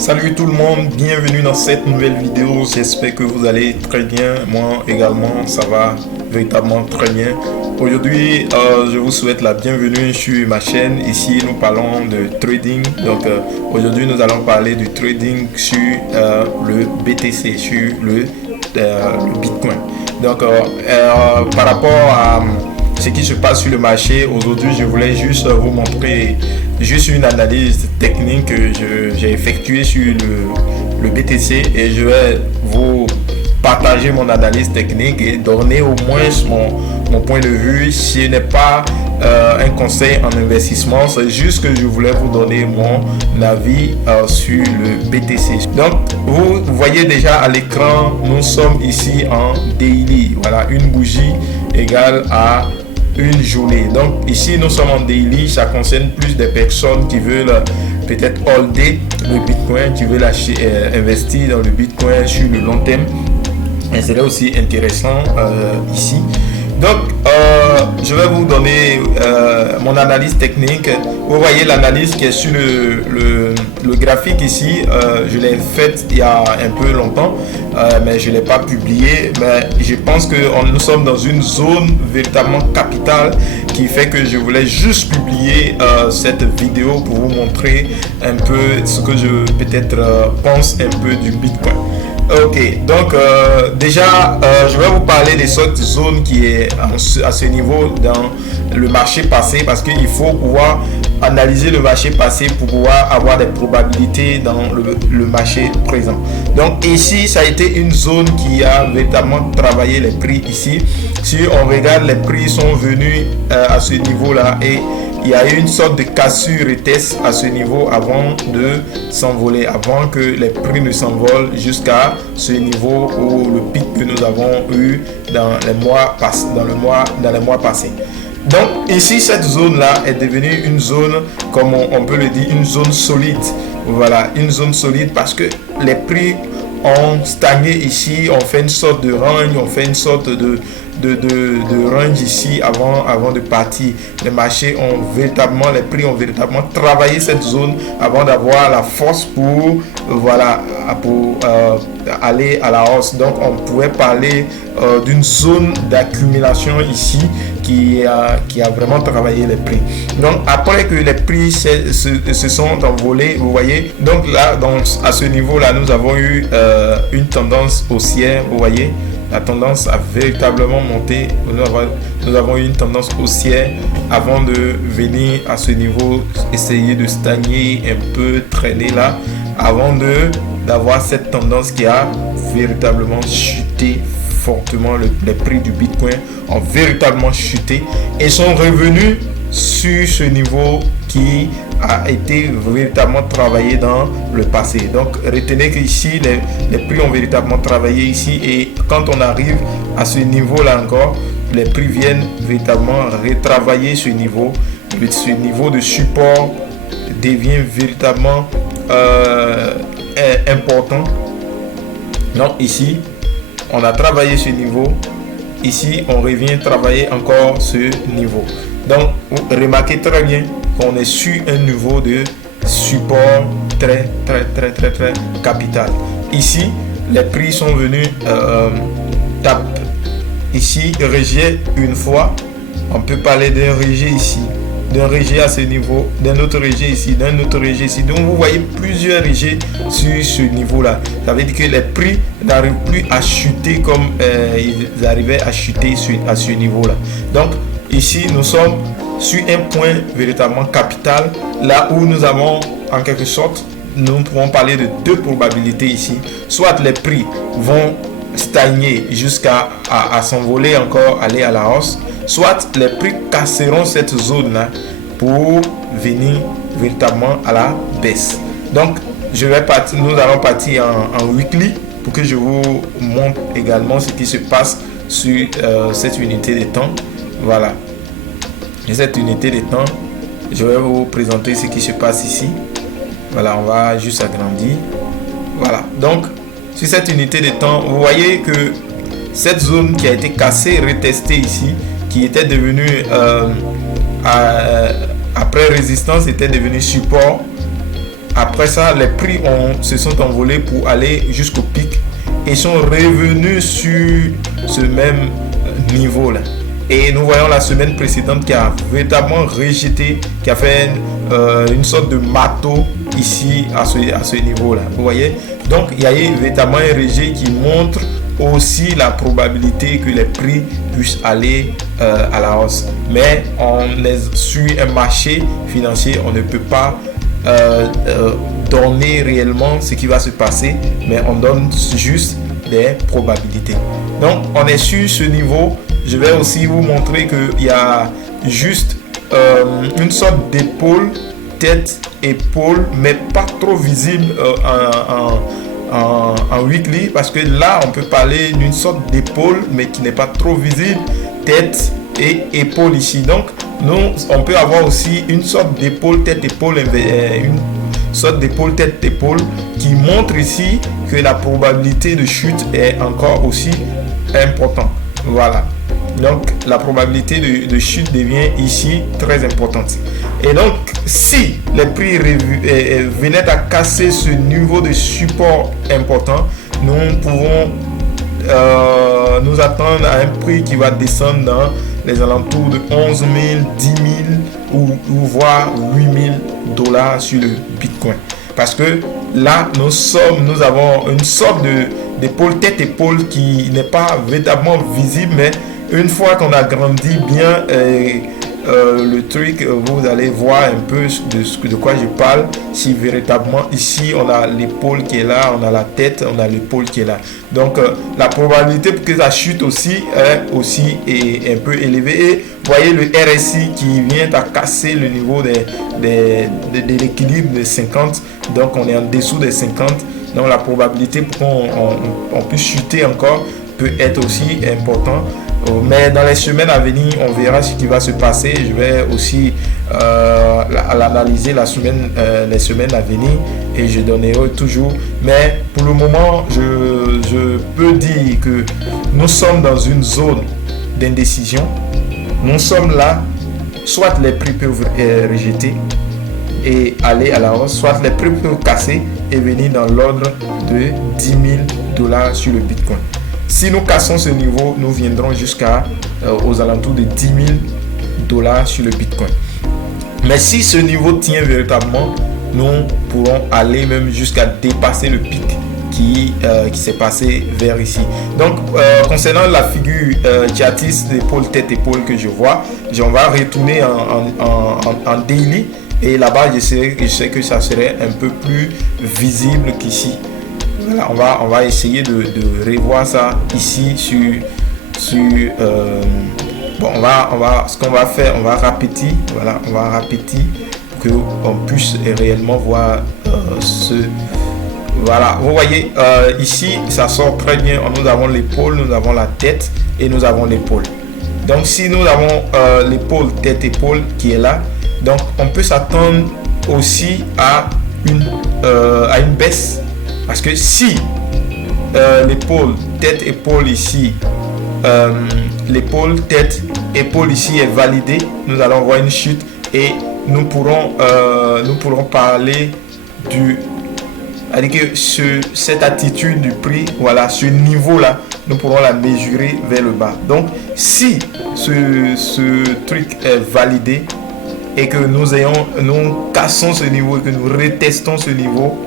Salut tout le monde, bienvenue dans cette nouvelle vidéo. J'espère que vous allez très bien. Moi également, ça va véritablement très bien. Aujourd'hui, je vous souhaite la bienvenue sur ma chaîne. Ici, nous parlons de trading. Donc, aujourd'hui, nous allons parler du trading sur le BTC, sur le Bitcoin. Donc, par rapport à ce qui se passe sur le marché, aujourd'hui, je voulais juste vous montrer juste une analyse technique que j'ai effectuée sur le BTC et je vais vous partager mon analyse technique et donner au moins mon point de vue. Ce n'est pas un conseil en investissement, c'est juste que je voulais vous donner mon avis sur le BTC. Donc, vous voyez déjà à l'écran, nous sommes ici en daily. Voilà, une bougie égale à une journée. Donc ici nous sommes en daily, ça concerne plus des personnes qui veulent peut-être holder le Bitcoin, qui veulent investir dans le Bitcoin sur le long terme. Et c'est là aussi intéressant ici. Donc je vais vous donner mon analyse technique. Vous voyez l'analyse qui est sur le graphique ici. Je l'ai faite il y a un peu longtemps, mais je ne l'ai pas publié. Mais je pense que nous sommes dans une zone véritablement capitale qui fait que je voulais juste publier cette vidéo pour vous montrer un peu ce que je peut-être pense un peu du Bitcoin. Ok, donc déjà je vais vous parler des sortes de zones qui est à ce niveau dans le marché passé, parce qu'il faut pouvoir analyser le marché passé pour pouvoir avoir des probabilités dans le marché présent. Donc ici ça a été une zone qui a véritablement travaillé les prix ici. Si on regarde, les prix sont venus à ce niveau là et il y a eu une sorte de cassure et test à ce niveau avant de s'envoler, avant que les prix ne s'envolent jusqu'à ce niveau où le pic que nous avons eu dans les mois passés. Donc ici cette zone là est devenue une zone, comme on peut le dire, une zone solide. Voilà, une zone solide parce que les prix ont stagné ici, on fait une sorte de range, on fait une sorte de range ici avant de partir. Les marchés ont véritablement, les prix ont véritablement travaillé cette zone avant d'avoir la force pour aller à la hausse. Donc on pouvait parler d'une zone d'accumulation ici qui a vraiment travaillé les prix. Donc après que les prix se sont envolés, vous voyez, donc là à ce niveau là nous avons eu une tendance haussière. Vous voyez, la tendance a véritablement monté. Nous avons eu une tendance haussière avant de venir à ce niveau, essayer de stagner un peu, traîner là, avant d'avoir cette tendance qui a véritablement chuté fortement. Les prix du Bitcoin ont véritablement chuté et sont revenus sur ce niveau qui a été véritablement travaillé dans le passé. Donc retenez qu'ici les prix ont véritablement travaillé ici et quand on arrive à ce niveau là encore, les prix viennent véritablement retravailler ce niveau de support devient véritablement important. Donc ici on a travaillé ce niveau, ici on revient travailler encore ce niveau. Donc vous remarquez très bien qu'on est sur un niveau de support très capital. Ici les prix sont venus tape ici, rejet une fois, on peut parler d'un rejet ici, d'un rejet à ce niveau, d'un autre rejet ici, d'un autre rejet ici. Donc vous voyez plusieurs rejets sur ce niveau là. Ça veut dire que les prix n'arrivent plus à chuter comme ils arrivaient à chuter à ce niveau là. Donc ici nous sommes sur un point véritablement capital, là où nous avons en quelque sorte, nous pouvons parler de deux probabilités ici. Soit les prix vont stagner jusqu'à s'envoler encore, aller à la hausse, soit les prix casseront cette zone là pour venir véritablement à la baisse. Donc nous allons partir en weekly pour que je vous montre également ce qui se passe sur cette unité de temps. Voilà, et cette unité de temps, je vais vous présenter ce qui se passe ici. Voilà, on va juste agrandir. Voilà, donc sur cette unité de temps, vous voyez que cette zone qui a été cassée, retestée ici, qui était devenue après résistance, était devenue support. Après ça, les prix se sont envolés pour aller jusqu'au pic et sont revenus sur ce même niveau là. Et nous voyons la semaine précédente qui a véritablement rejeté, qui a fait une sorte de marteau ici à ce niveau là. Vous voyez, donc il y a eu véritablement un rejet qui montre aussi la probabilité que les prix puissent aller à la hausse. Mais on est sur un marché financier, on ne peut pas donner réellement ce qui va se passer, mais on donne juste des probabilités. Donc on est sur ce niveau. Je vais aussi vous montrer qu'il y a juste une sorte d'épaule, tête, épaule, mais pas trop visible en weekly, parce que là on peut parler d'une sorte d'épaule mais qui n'est pas trop visible, tête et épaule ici. Donc nous on peut avoir aussi une sorte d'épaule, tête, épaule, une sorte d'épaule, tête, épaule qui montre ici que la probabilité de chute est encore aussi importante. Voilà. Donc la probabilité de chute devient ici très importante. Et donc si les prix venaient à casser ce niveau de support important, nous pouvons nous attendre à un prix qui va descendre dans les alentours de 11 000, 10 000 ou voire 8 000 dollars sur le Bitcoin. Parce que là, nous avons une sorte d'épaule, tête-épaule qui n'est pas véritablement visible, mais une fois qu'on a grandi bien le truc, vous allez voir un peu de quoi je parle. Si véritablement ici on a l'épaule qui est là, on a la tête, on a l'épaule qui est là. Donc la probabilité pour que ça chute aussi est un peu élevée. Et voyez le RSI qui vient à casser le niveau de l'équilibre de 50. Donc on est en dessous des 50. Donc la probabilité pour qu'on puisse chuter encore peut être aussi important. Mais dans les semaines à venir, on verra ce qui va se passer. Je vais aussi l'analyser les semaines à venir et je donnerai toujours. Mais pour le moment, je peux dire que nous sommes dans une zone d'indécision. Nous sommes là, soit les prix peuvent rejeter et aller à la hausse, soit les prix peuvent casser et venir dans l'ordre de 10 000 dollars sur le Bitcoin. Si nous cassons ce niveau, nous viendrons jusqu'à aux alentours de 10 000 dollars sur le Bitcoin. Mais si ce niveau tient véritablement, nous pourrons aller même jusqu'à dépasser le pic qui s'est passé vers ici. Donc, concernant la figure Chiatis, épaule, tête, épaule que je vois, on va retourner en daily. Et là-bas, je sais que ça serait un peu plus visible qu'ici. Voilà, on va essayer de revoir ça ici bon, ce qu'on va faire, on va répéter, voilà, on va répéter que on puisse réellement voir voilà, vous voyez ici ça sort très bien. Nous avons l'épaule, nous avons la tête et nous avons l'épaule. Donc si nous avons l'épaule, tête, épaule qui est là, donc on peut s'attendre aussi à une baisse. Parce que si l'épaule, tête, épaule ici, l'épaule, tête, épaule ici est validée, nous allons voir une chute et nous pourrons parler c'est-à-dire que cette attitude du prix, voilà, ce niveau-là, nous pourrons la mesurer vers le bas. Donc, si ce truc est validé et que nous cassons ce niveau et que nous retestons ce niveau,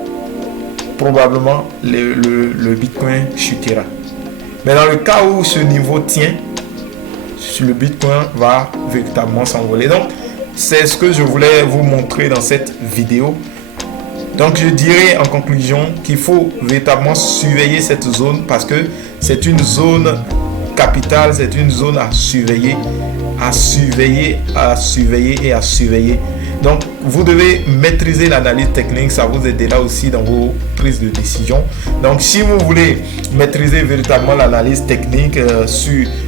probablement le Bitcoin chutera. Mais dans le cas où ce niveau tient, le Bitcoin va véritablement s'envoler. Donc, c'est ce que je voulais vous montrer dans cette vidéo. Donc, je dirais en conclusion qu'il faut véritablement surveiller cette zone parce que c'est une zone capitale, c'est une zone à surveiller, à surveiller et à surveiller. Donc, vous devez maîtriser l'analyse technique, ça vous aidera aussi dans vos prises de décision. Donc, si vous voulez maîtriser véritablement l'analyse technique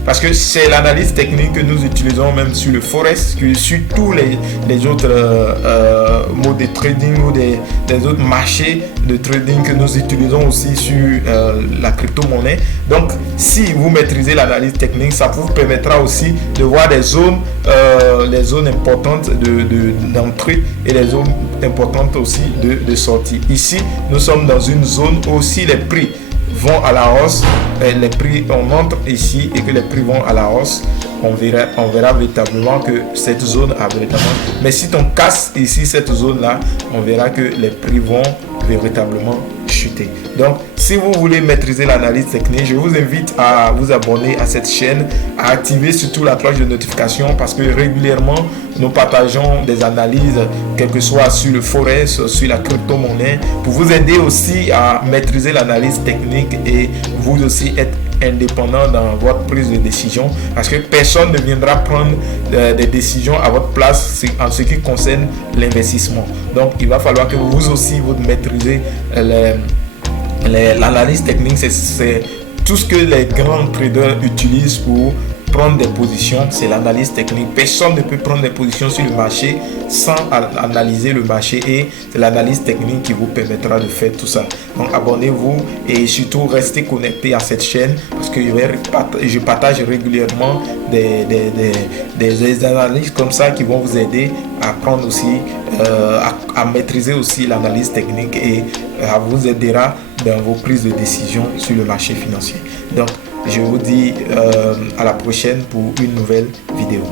parce que c'est l'analyse technique que nous utilisons même sur le Forex, sur tous les autres modes de trading ou des autres marchés de trading que nous utilisons aussi sur la crypto-monnaie. Donc, si vous maîtrisez l'analyse technique, ça vous permettra aussi de voir des zones importantes d'entrée et les zones importantes aussi de sortie. Ici, nous sommes dans une zone où aussi les prix vont à la hausse, les prix, on entre ici et que les prix vont à la hausse, on verra véritablement que cette zone a véritablement, mais si on casse ici cette zone là, on verra que les prix vont véritablement chuter. Donc si vous voulez maîtriser l'analyse technique, je vous invite à vous abonner à cette chaîne, à activer surtout la cloche de notification, parce que régulièrement nous partageons des analyses, quel que soit sur le forex, sur la crypto-monnaie, pour vous aider aussi à maîtriser l'analyse technique et vous aussi être indépendant dans votre prise de décision, parce que personne ne viendra prendre des décisions à votre place en ce qui concerne l'investissement. Donc il va falloir que vous aussi vous maîtrisez l'analyse technique. C'est tout ce que les grands traders utilisent pour prendre des positions, c'est l'analyse technique. Personne ne peut prendre des positions sur le marché sans analyser le marché, et c'est l'analyse technique qui vous permettra de faire tout ça. Donc abonnez-vous et surtout restez connectés à cette chaîne, parce que je partage régulièrement des analyses comme ça qui vont vous aider à prendre aussi, à maîtriser aussi l'analyse technique, et à vous aidera dans vos prises de décision sur le marché financier. Donc je vous dis à la prochaine pour une nouvelle vidéo.